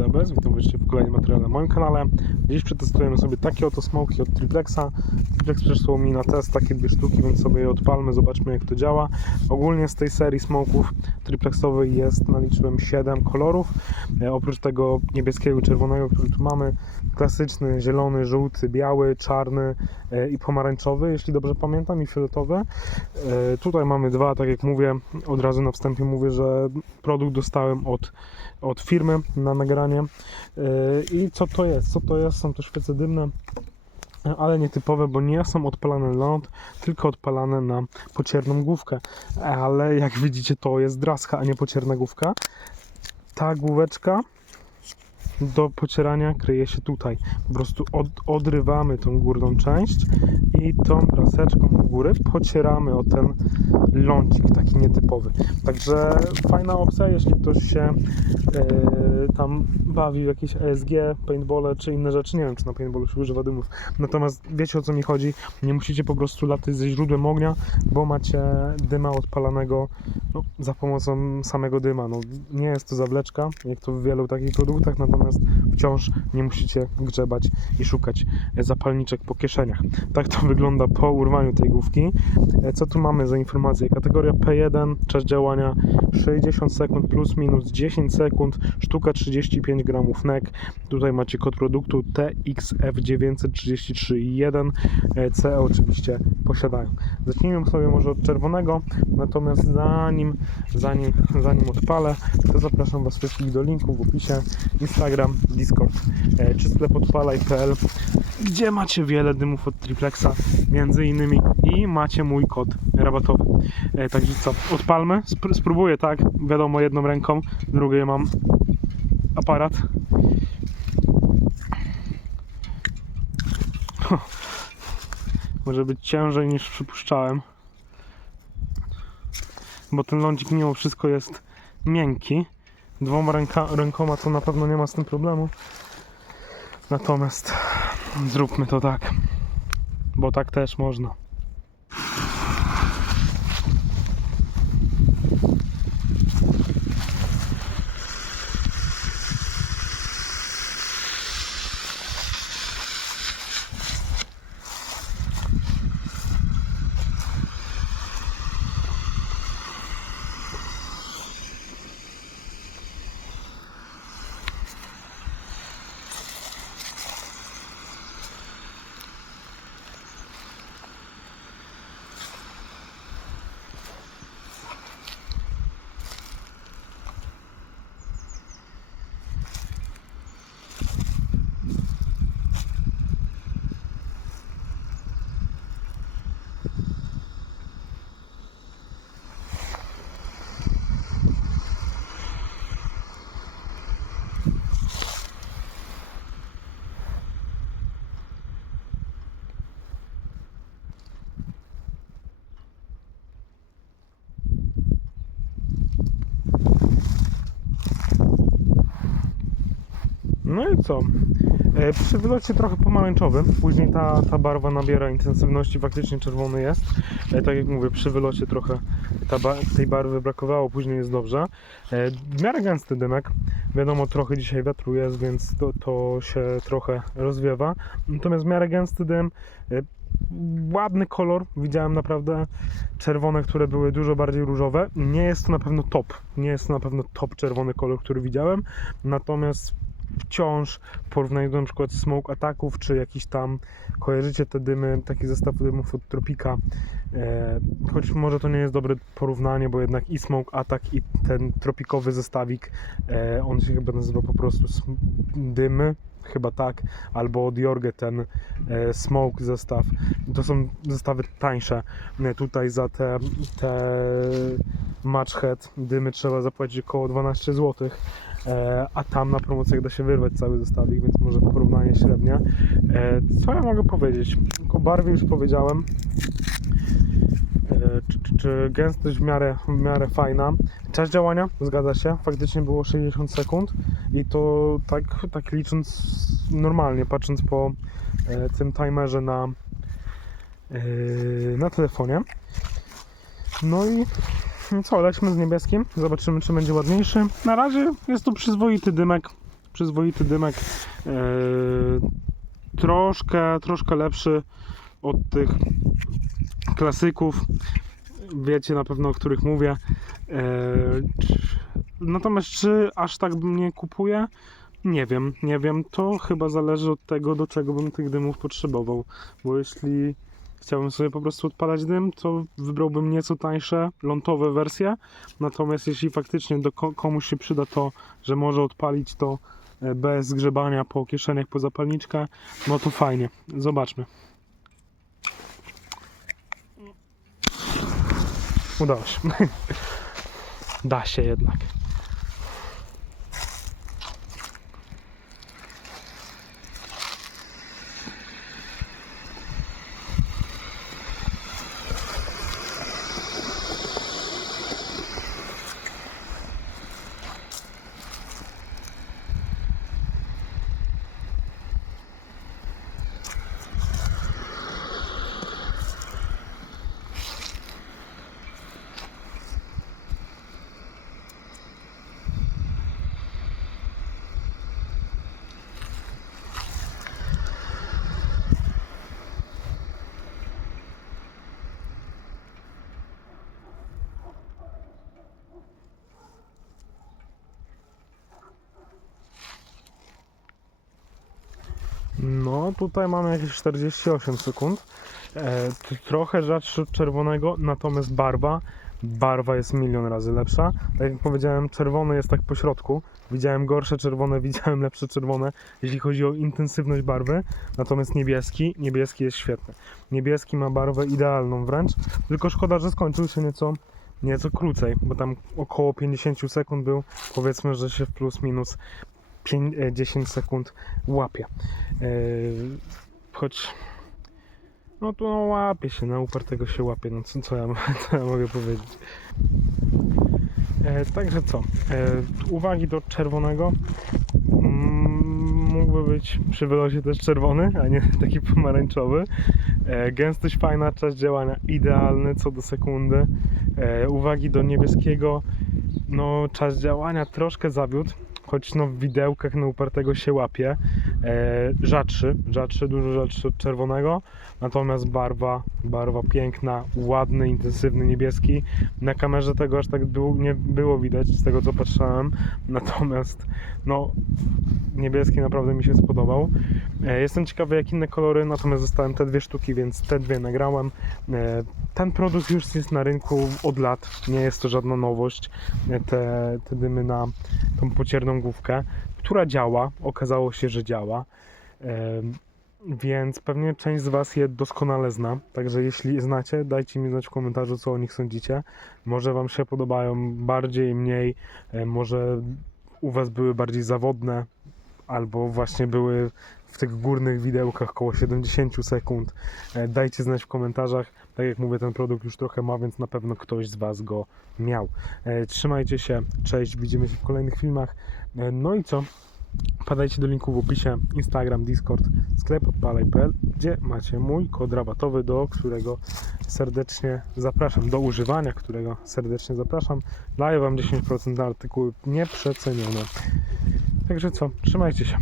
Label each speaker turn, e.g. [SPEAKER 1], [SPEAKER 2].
[SPEAKER 1] DBS, witam w kolejnym materiale na moim kanale. Dziś przetestujemy sobie takie oto smoki od Triplexa. Triplex przesłał mi na test takie dwie sztuki, więc sobie je odpalmy, zobaczmy jak to działa. Ogólnie z tej serii smoków triplexowej jest, naliczyłem 7 kolorów. E, oprócz tego niebieskiego, czerwonego, który tu mamy, klasyczny, zielony, żółty, biały, czarny e, i pomarańczowy, jeśli dobrze pamiętam, i fioletowy. E, Tutaj mamy dwa, tak jak mówię, od razu na wstępie mówię, że produkt dostałem od, od firmy na nagranie. Yy, I co to jest? Co to jest? Są to świece dymne, ale nietypowe, bo nie są odpalane na ląd, tylko odpalane na pocierną główkę. Ale jak widzicie, to jest draska, a nie pocierna główka. Ta główeczka do pocierania kryje się tutaj. Po prostu od, odrywamy tą górną część i tą praseczką u góry pocieramy o ten lącik taki nietypowy. Także fajna opcja, jeśli ktoś się e, tam bawi w jakieś ESG, paintbole czy inne rzeczy. Nie wiem, czy na paintballu się używa dymów. Natomiast wiecie o co mi chodzi. Nie musicie po prostu latać ze źródłem ognia, bo macie dyma odpalanego no, za pomocą samego dyma. No, nie jest to zawleczka, jak to w wielu takich produktach, natomiast wciąż nie musicie grzebać i szukać zapalniczek po kieszeniach. Tak to wygląda po urwaniu tej główki. E, Co tu mamy za informacje? Kategoria P1, czas działania 60 sekund plus minus 10 sekund, sztuka 35 gramów NEC. Tutaj macie kod produktu TXF933.1. E, C oczywiście posiadają. Zacznijmy sobie może od czerwonego, natomiast zanim, zanim, zanim odpalę, to zapraszam Was wszystkich do linku w opisie Instagram, Discord e, czy sklep odpalaj.pl, gdzie macie wiele dymów od Triplexa, między innymi i macie mój kod rabatowy. E, Także co, odpalmy, Spró- spróbuję tak, wiadomo jedną ręką, drugiej mam aparat. Może być ciężej niż przypuszczałem. Bo ten lądzik mimo wszystko jest miękki. Dwoma ręka, rękoma to na pewno nie ma z tym problemu. Natomiast zróbmy to tak. Bo tak też można. Co? E, Przy wylocie trochę pomarańczowym, później ta, ta barwa nabiera intensywności, faktycznie czerwony jest. E, Tak jak mówię, przy wylocie trochę ba tej barwy brakowało, później jest dobrze. E, W miarę gęsty dymek, wiadomo trochę dzisiaj wiatru jest, więc to, to się trochę rozwiewa. Natomiast w miarę gęsty dym, ładny kolor, widziałem naprawdę czerwone, które były dużo bardziej różowe. Nie jest to na pewno top, nie jest to na pewno top czerwony kolor, który widziałem, natomiast wciąż do na przykład smoke ataków, czy jakiś tam, kojarzycie te dymy, taki zestaw dymów od Tropika, e, choć może to nie jest dobre porównanie, bo jednak i smoke atak i ten tropikowy zestawik, e, on się chyba nazywa po prostu dymy, chyba tak, albo od Jorge ten e, smoke zestaw, to są zestawy tańsze, E, tutaj za te, te matchhead dymy trzeba zapłacić około 12 zł. E, a tam na promocjach da się wyrwać cały zestawik, więc może porównanie średnie. E, co ja mogę powiedzieć? O barwie już powiedziałem. E, czy, czy, czy gęstość w miarę, w miarę fajna. Czas działania, zgadza się, faktycznie było 60 sekund i to tak, tak licząc normalnie, patrząc po tym timerze na, na telefonie. No i co, lećmy z niebieskim, zobaczymy czy będzie ładniejszy. Na razie jest to przyzwoity dymek, przyzwoity dymek. E, troszkę, troszkę lepszy od tych klasyków. Wiecie na pewno, o których mówię. E, czy- natomiast czy aż tak mnie kupuje? Nie wiem, nie wiem. To chyba zależy od tego, do czego bym tych dymów potrzebował. Bo jeśli chciałbym sobie po prostu odpalać dym, to wybrałbym nieco tańsze, lądowe wersje. Natomiast jeśli faktycznie do ko- komuś się przyda to, że może odpalić to e, bez grzebania po kieszeniach, po zapalniczkę, no to fajnie. Zobaczmy. Udało się. da się jednak. No, tutaj mamy jakieś 48 sekund. E, trochę rzadszy czerwonego, natomiast barwa, barwa jest milion razy lepsza. Tak jak powiedziałem, czerwony jest tak po środku. Widziałem gorsze czerwone, widziałem lepsze czerwone, jeśli chodzi o intensywność barwy. Natomiast niebieski, niebieski jest świetny. Niebieski ma barwę idealną wręcz, tylko szkoda, że skończył się nieco, nieco krócej, bo tam około 50 sekund był. Powiedzmy, że się w plus minus 5, 10 sekund łapie. Yy, choć no to no, łapie się, na upartego się łapie, no co, co, ja, co ja mogę powiedzieć. E, także co, e, uwagi do czerwonego. Mm, mógłby być przy wylocie też czerwony, a nie taki pomarańczowy. E, gęstość fajna, czas działania idealny co do sekundy. E, uwagi do niebieskiego, no czas działania troszkę zawiódł, choć no w widełkach na upartego się łapie. E, rzadszy, rzadszy, dużo rzadszy od czerwonego, natomiast barwa, barwa piękna, ładny, intensywny niebieski. Na kamerze tego aż tak nie było widać z tego co patrzyłem, natomiast no niebieski naprawdę mi się spodobał. E, jestem ciekawy jak inne kolory, natomiast zostałem te dwie sztuki, więc te dwie nagrałem. E, ten produkt już jest na rynku od lat, nie jest to żadna nowość. E, Te, te dymy na tą pocierną główkę, która działa, okazało się, że działa. Więc pewnie część z Was je doskonale zna. Także jeśli znacie, dajcie mi znać w komentarzu, co o nich sądzicie. Może Wam się podobają bardziej, mniej. Może u Was były bardziej zawodne, albo właśnie były w tych górnych widełkach około 70 sekund. E, Dajcie znać w komentarzach. Tak jak mówię, ten produkt już trochę ma, więc na pewno ktoś z Was go miał. E, Trzymajcie się, cześć, widzimy się w kolejnych filmach. E, No i co? Wpadajcie do linku w opisie Instagram, Discord, sklep odpalaj.pl, gdzie macie mój kod rabatowy, do którego serdecznie zapraszam, do używania którego serdecznie zapraszam. Daję Wam 10% na artykuły nieprzecenione. Także co? Trzymajcie się.